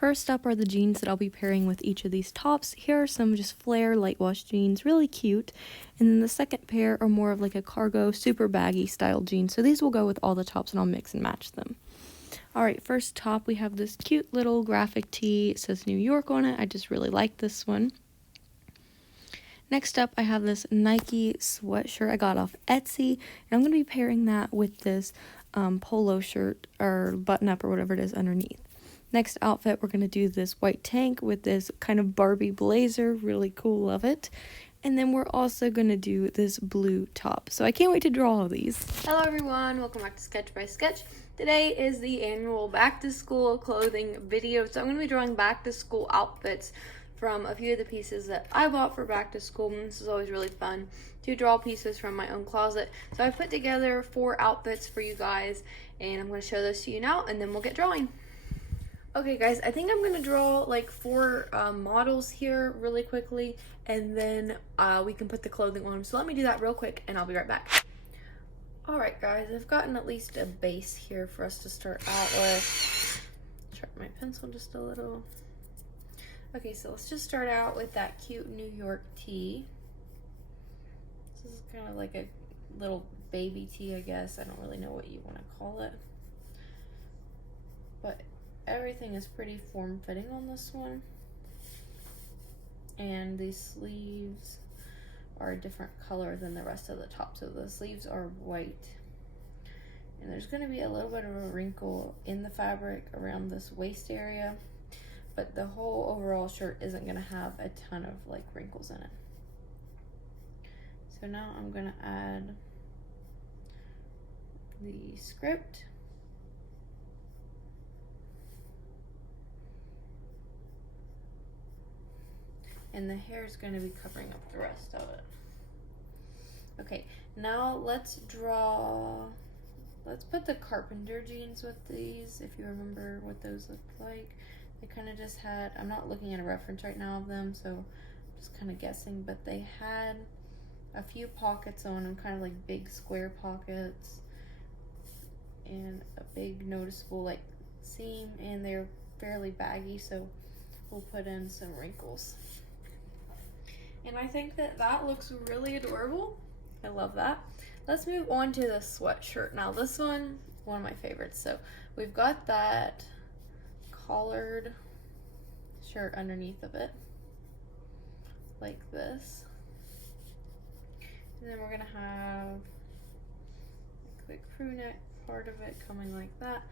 First up are the jeans that I'll be pairing with each of these tops. Here are some just flare light wash jeans, really cute. And then the second pair are more of like a cargo, super baggy style jeans. So these will go with all the tops and I'll mix and match them. Alright, first top we have this cute little graphic tee. It says New York on it. I just really like this one. Next up I have this Nike sweatshirt I got off Etsy. And I'm going to be pairing that with this polo shirt or button up or whatever it is underneath. Next outfit, we're going to do this white tank with this kind of Barbie blazer. Really cool, love it. And then we're also going to do this blue top. So I can't wait to draw all these. Hello everyone, welcome back to Sketch by Sketch. Today is the annual back to school clothing video. So I'm going to be drawing back to school outfits from a few of the pieces that I bought for back to school. And this is always really fun to draw pieces from my own closet. So I put together 4 outfits for you guys and I'm going to show those to you now and then we'll get drawing. Okay guys, I think I'm going to draw like 4 models here really quickly and then we can put the clothing on them. So let me do that real quick and I'll be right back. Alright guys, I've gotten at least a base here for us to start out with. Sharpen my pencil just a little. Okay, so let's just start out with that cute New York tee. This is kind of like a little baby tee, I guess. I don't really know what you want to call it. But everything is pretty form-fitting on this one. And these sleeves are a different color than the rest of the top. So the sleeves are white. And there's going to be a little bit of a wrinkle in the fabric around this waist area. But the whole overall shirt isn't going to have a ton of like wrinkles in it. So now I'm going to add the script. And the hair is going to be covering up the rest of it. Okay, now let's put the Carpenter jeans with these, if you remember what those looked like. They kind of just had, I'm not looking at a reference right now of them, so I'm just kind of guessing, but they had a few pockets on them, kind of like big square pockets, and a big noticeable like seam, and they're fairly baggy, so we'll put in some wrinkles. And I think that that looks really adorable. I love that. Let's move on to the sweatshirt. Now this one of my favorites. So we've got that collared shirt underneath of it, like this. And then we're gonna have the crew neck part of it coming like that.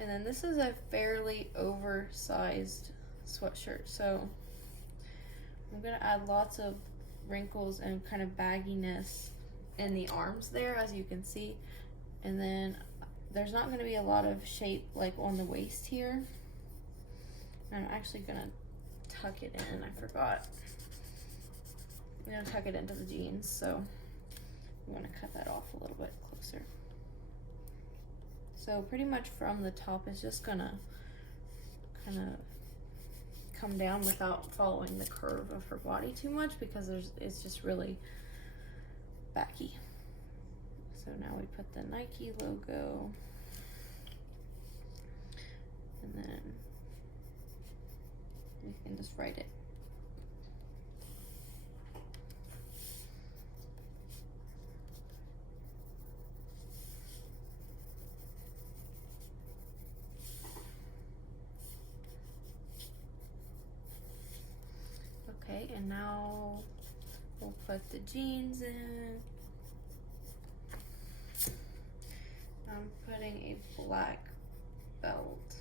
And then this is a fairly oversized sweatshirt. So I'm gonna add lots of wrinkles and kind of bagginess in the arms there, as you can see. And then there's not gonna be a lot of shape like on the waist here. I'm actually gonna tuck it in, I forgot. I'm gonna tuck it into the jeans, so I'm gonna cut that off a little bit closer. So pretty much from the top is just gonna kind of come down without following the curve of her body too much because it's just really baggy. So now we put the Nike logo and then we can just write it. Okay, and now we'll put the jeans in. I'm putting a black belt.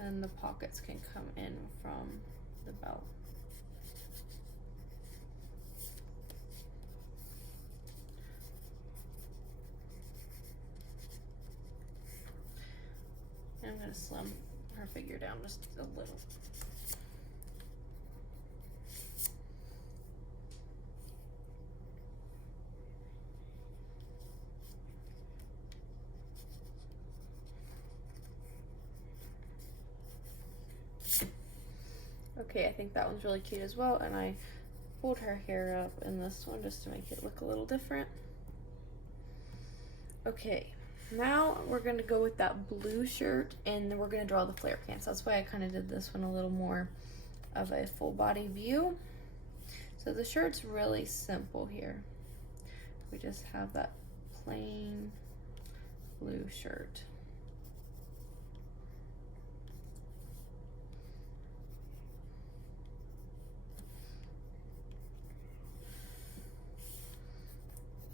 And the pockets can come in from the belt. I'm going to slim her figure down just a little. Okay, I think that one's really cute as well, and I pulled her hair up in this one just to make it look a little different. Okay, now we're gonna go with that blue shirt and then we're gonna draw the flare pants. That's why I kind of did this one a little more of a full body view. So the shirt's really simple here. We just have that plain blue shirt.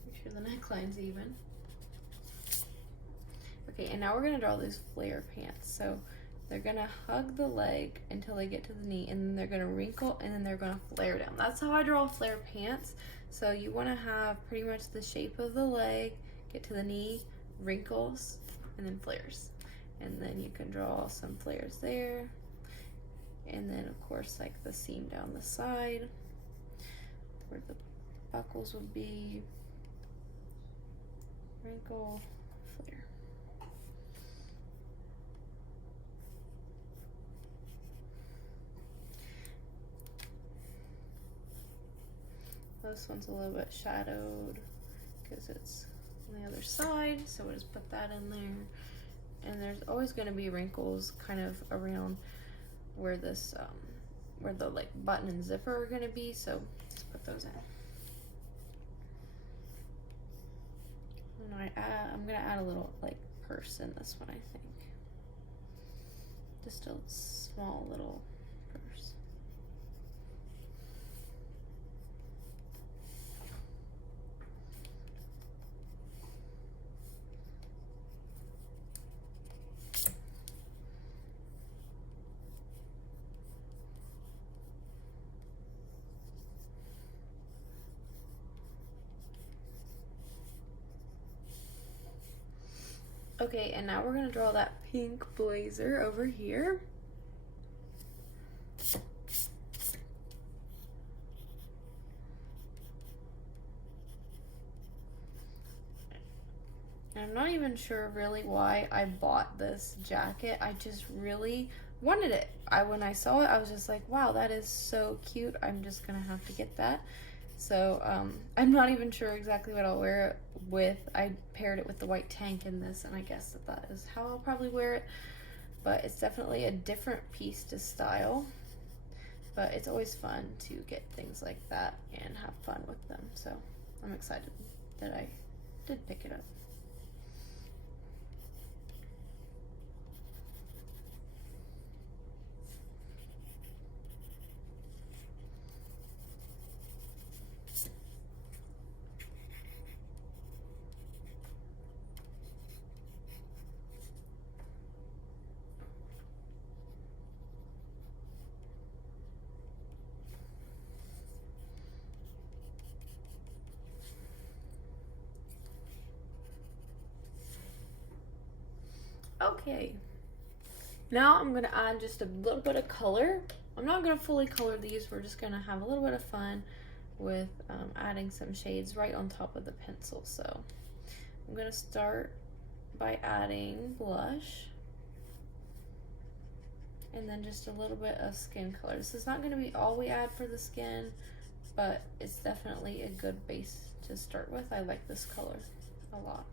Make sure the neckline's even. Okay, and now we're gonna draw these flare pants. So they're gonna hug the leg until they get to the knee, and then they're gonna wrinkle, and then they're gonna flare down. That's how I draw flare pants. So you wanna have pretty much the shape of the leg, get to the knee, wrinkles, and then flares. And then you can draw some flares there. And then of course like the seam down the side, where the buckles would be, wrinkle, flare. This one's a little bit shadowed because it's on the other side, so we'll just put that in there. And there's always going to be wrinkles kind of around where this, where the like button and zipper are going to be, so just put those in. And I'm going to add a little like purse in this one, I think. Just a small little purse. Okay, and now we're gonna draw that pink blazer over here. And I'm not even sure really why I bought this jacket. I just really wanted it. When I saw it, I was just like, wow, that is so cute. I'm just gonna have to get that. So I'm not even sure exactly what I'll wear it with. I paired it with the white tank in this, and I guess that is how I'll probably wear it. But it's definitely a different piece to style. But it's always fun to get things like that and have fun with them. So I'm excited that I did pick it up. Okay, now I'm gonna add just a little bit of color. I'm not gonna fully color these, we're just gonna have a little bit of fun with adding some shades right on top of the pencil. So I'm gonna start by adding blush and then just a little bit of skin color. This is not gonna be all we add for the skin, but it's definitely a good base to start with. I like this color a lot.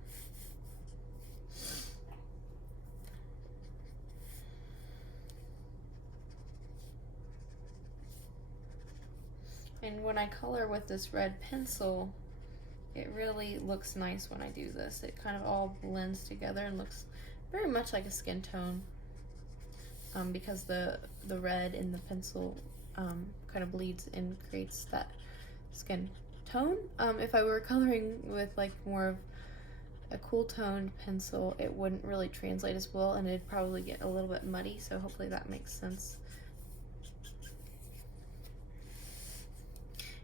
And when I color with this red pencil, it really looks nice when I do this. It kind of all blends together and looks very much like a skin tone, because the red in the pencil kind of bleeds and creates that skin tone. If I were coloring with like more of a cool toned pencil, it wouldn't really translate as well and it'd probably get a little bit muddy, so hopefully that makes sense.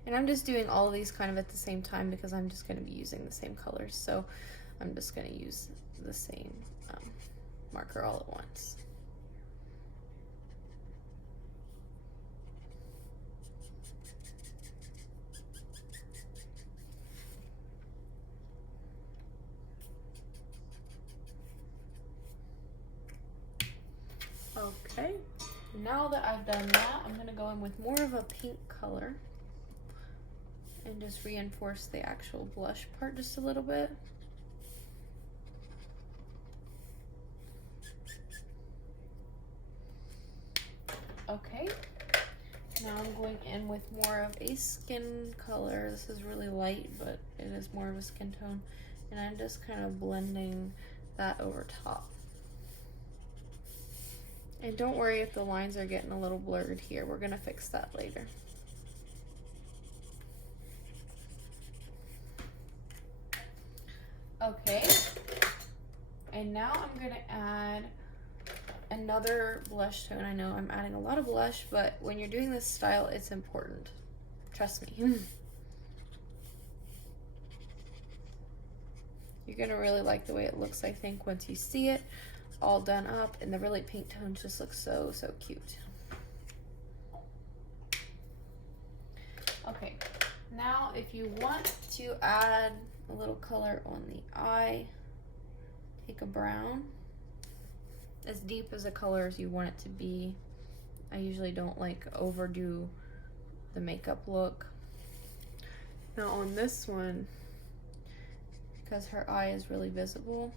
And I'm just doing all of these kind of at the same time because I'm just going to be using the same colors. So I'm just going to use the same marker all at once. Okay, now that I've done that, I'm going to go in with more of a pink color and just reinforce the actual blush part just a little bit. Okay, now I'm going in with more of a skin color. This is really light, but it is more of a skin tone. And I'm just kind of blending that over top. And don't worry if the lines are getting a little blurred here. We're gonna fix that later. Okay, and now I'm gonna add another blush tone. I know I'm adding a lot of blush, but when you're doing this style, it's important. Trust me. You're gonna really like the way it looks, I think, once you see it all done up, and the really pink tones just look so, so cute. Okay, now if you want to add a little color on the eye, take a brown, as deep as a color as you want it to be. I usually don't like overdo the makeup look. Now on this one, because her eye is really visible,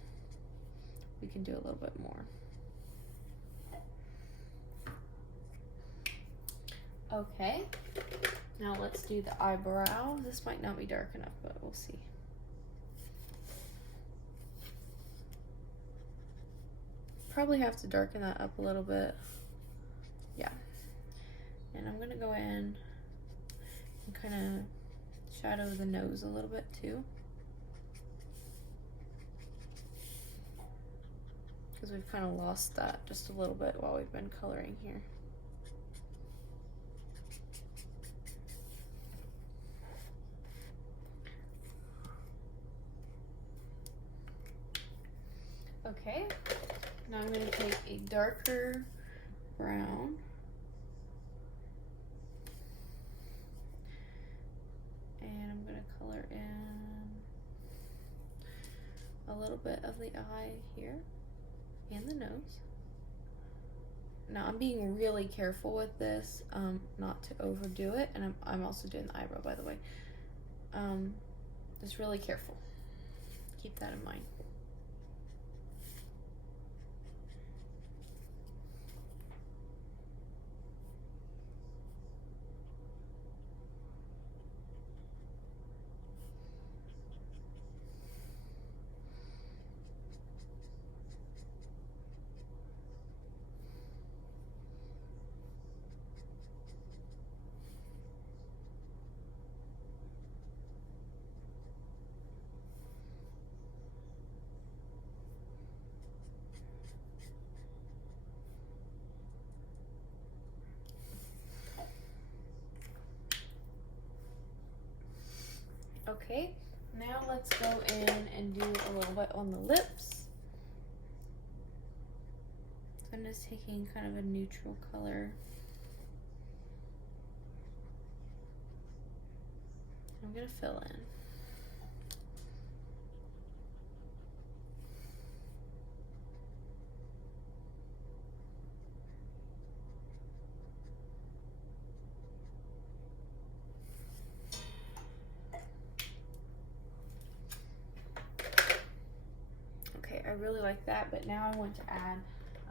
we can do a little bit more. Okay, now let's do the eyebrow. This might not be dark enough, but we'll see. Probably have to darken that up a little bit. Yeah. And I'm gonna go in and kind of shadow the nose a little bit too, because we've kind of lost that just a little bit while we've been coloring here. Okay, now I'm going to take a darker brown and I'm going to color in a little bit of the eye here and the nose. Now I'm being really careful with this, not to overdo it, and I'm also doing the eyebrow, by the way. Just really careful. Keep that in mind. Okay, now let's go in and do a little bit on the lips. So I'm just taking kind of a neutral color. I'm gonna fill in. I really like that, but now I want to add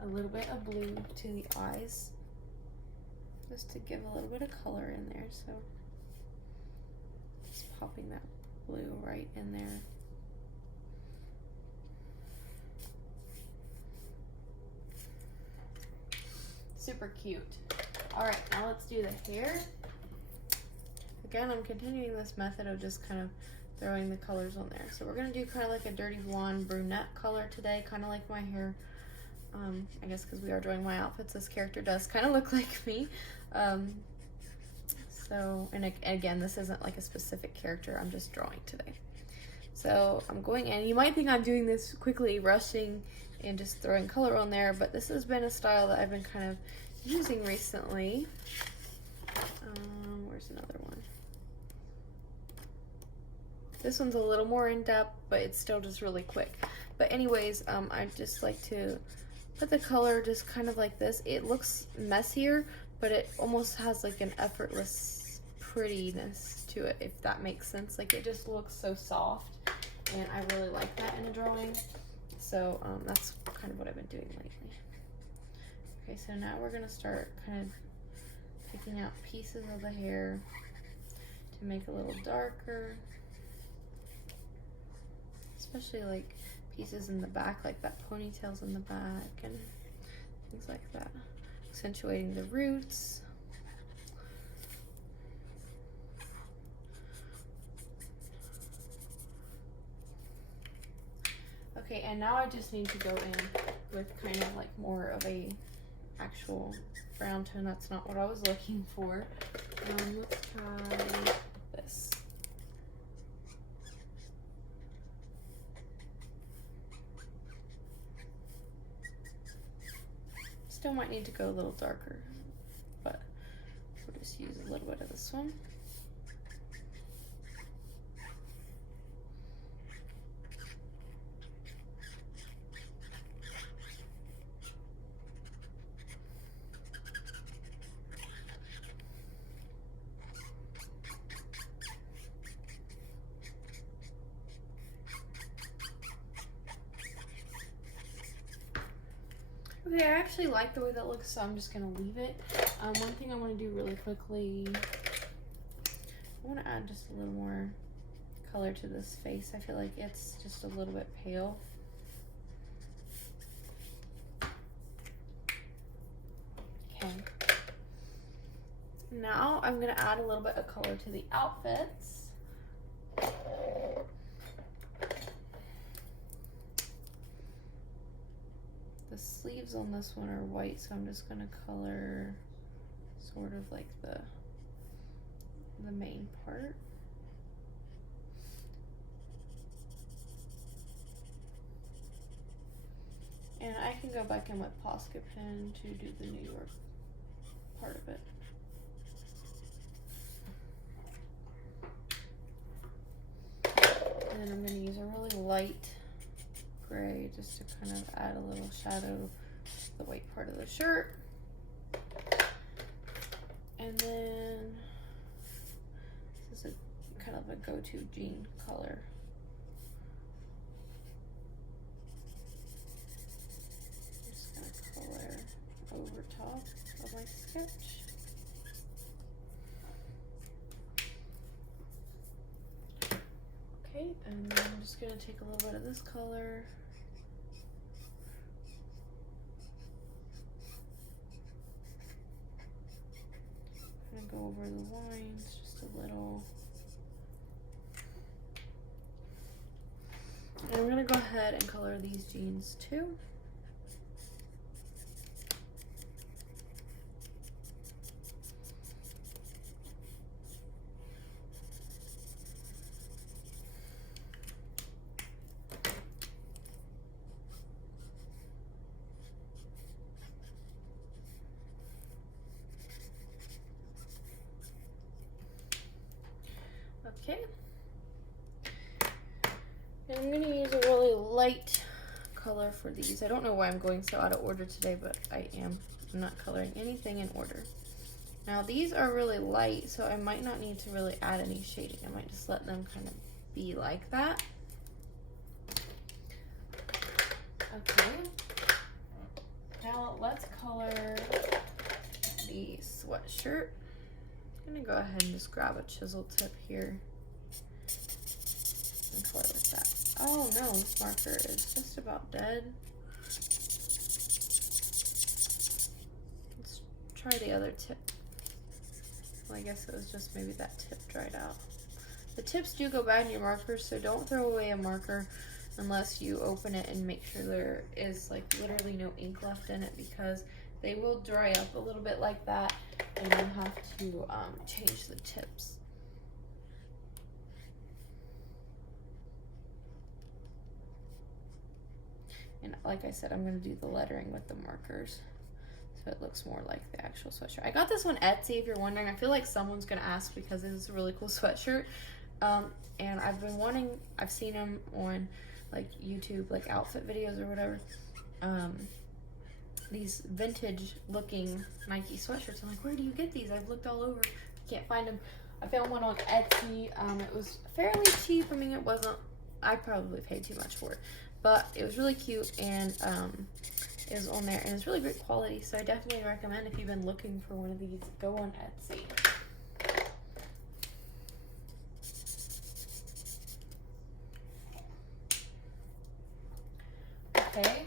a little bit of blue to the eyes, just to give a little bit of color in there. So just popping that blue right in there. Super cute. All right, now let's do the hair. Again, I'm continuing this method of just kind of throwing the colors on there. So we're gonna do kind of like a dirty blonde brunette color today, kind of like my hair. I guess because we are drawing my outfits, this character does kind of look like me. So, and again, this isn't like a specific character, I'm just drawing today. So I'm going in. You might think I'm doing this quickly, rushing and just throwing color on there, but this has been a style that I've been kind of using recently. Where's another one? This one's a little more in depth, but it's still just really quick. But anyways, I just like to put the color just kind of like this. It looks messier, but it almost has like an effortless prettiness to it, if that makes sense. Like it just looks so soft, and I really like that in a drawing. So that's kind of what I've been doing lately. Okay, so now we're gonna start kind of picking out pieces of the hair to make a little darker, especially like pieces in the back, like that ponytails in the back and things like that, accentuating the roots. Okay, and now I just need to go in with kind of like more of a actual brown tone. That's not what I was looking for. Let's try this. Still might need to go a little darker, but we'll just use a little bit of this one. Okay, I actually like the way that looks, so I'm just gonna leave it. One thing I want to do really quickly, I want to add just a little more color to this face. I feel like it's just a little bit pale. Okay. Now I'm gonna add a little bit of color to the outfits. The sleeves on this one are white, so I'm just gonna color sort of like the main part. And I can go back in with Posca pen to do the New York part of it. And then I'm gonna use a really light gray just to kind of add a little shadow to the white part of the shirt. And then this is a kind of a go-to jean color. I'm just gonna color over top of my sketch. Okay, and then I'm just gonna take a little bit of this color. I'm gonna go over the lines just a little. And I'm gonna go ahead and color these jeans too. Okay, and I'm going to use a really light color for these. I don't know why I'm going so out of order today, but I am. I'm not coloring anything in order. Now these are really light, so I might not need to really add any shading. I might just let them kind of be like that. Okay, now let's color the sweatshirt. I'm going to go ahead and just grab a chisel tip here and color with that. Oh no, this marker is just about dead. Let's try the other tip. Well, I guess it was just maybe that tip dried out. The tips do go bad in your markers, so don't throw away a marker unless you open it and make sure there is like literally no ink left in it, because they will dry up a little bit like that and you'll have to change the tips. And like I said, I'm going to do the lettering with the markers so it looks more like the actual sweatshirt. I got this one Etsy, if you're wondering. I feel like someone's going to ask because it is a really cool sweatshirt. And I've seen them on like YouTube, like outfit videos or whatever. These vintage looking Nike sweatshirts. I'm like, where do you get these? I've looked all over, can't find them. I found one on Etsy. It was fairly cheap. I mean, it wasn't, I probably paid too much for it, but it was really cute, and is on there, and it's really great quality, so I definitely recommend if you've been looking for one of these, go on Etsy. Okay,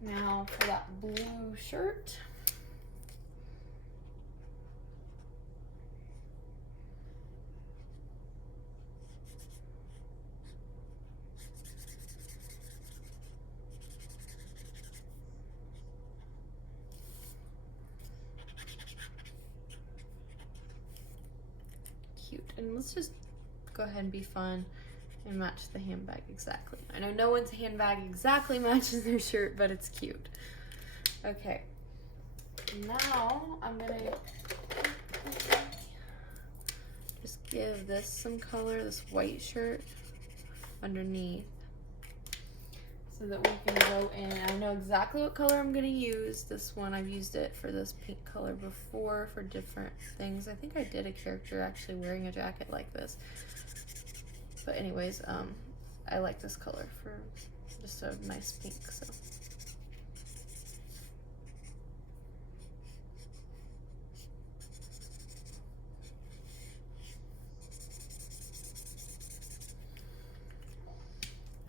now for that blue shirt. Cute. And let's just go ahead and be fun and match the handbag exactly. I know no one's handbag exactly matches their shirt, but it's cute. Okay. Now I'm gonna just give this some color, this white shirt underneath, so that we can go in. I know exactly what color I'm gonna use. This one, I've used it for this pink color before for different things. I think I did a character actually wearing a jacket like this. But anyways, I like this color for just a nice pink, so.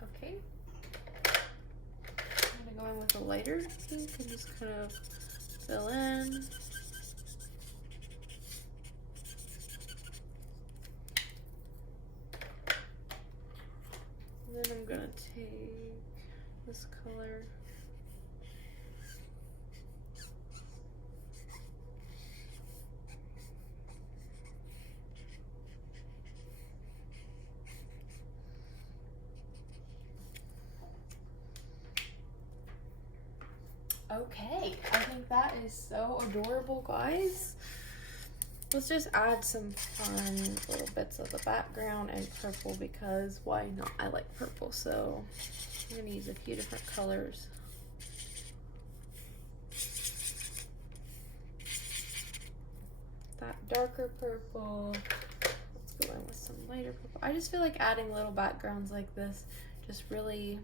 Okay. I'm gonna go in with a lighter pink and just kind of fill in. And then I'm gonna take this color. Okay, I think that is so adorable, guys. Let's just add some fun little bits of the background and purple, because why not? I like purple, so I'm gonna use a few different colors. That darker purple. Let's go in with some lighter purple. I just feel like adding little backgrounds like this just really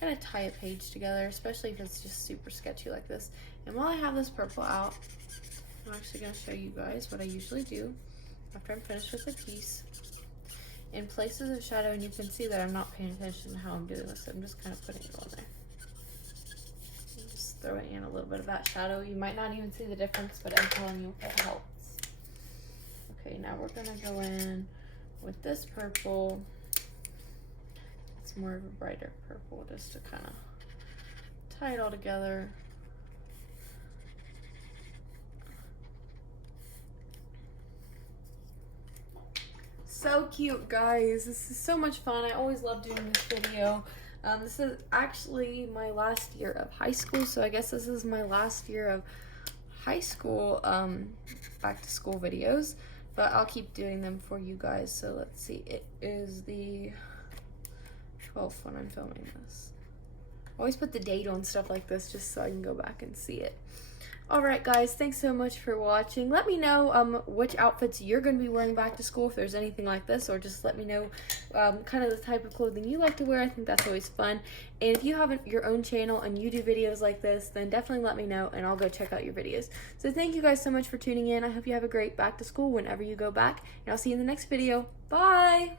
kind of tie a page together, especially if it's just super sketchy like this. And while I have this purple out, I'm actually going to show you guys what I usually do after I'm finished with a piece. In places of shadow, and you can see that I'm not paying attention to how I'm doing this, so I'm just kind of putting it on there. And just throwing in a little bit of that shadow. You might not even see the difference, but I'm telling you, it helps. Okay, now we're going to go in with this purple. It's more of a brighter purple, just to kind of tie it all together. So cute, guys. This is so much fun. I always love doing this video. This is actually my last year of high school, so I guess this is my last year of high school back to school videos, but I'll keep doing them for you guys. So let's see, it is the 12th when I'm filming this. I always put the date on stuff like this just so I can go back and see it. Alright guys, thanks so much for watching. Let me know which outfits you're going to be wearing back to school, if there's anything like this, or just let me know kind of the type of clothing you like to wear. I think that's always fun. And if you have your own channel and you do videos like this, then definitely let me know and I'll go check out your videos. So thank you guys so much for tuning in. I hope you have a great back to school whenever you go back, and I'll see you in the next video. Bye!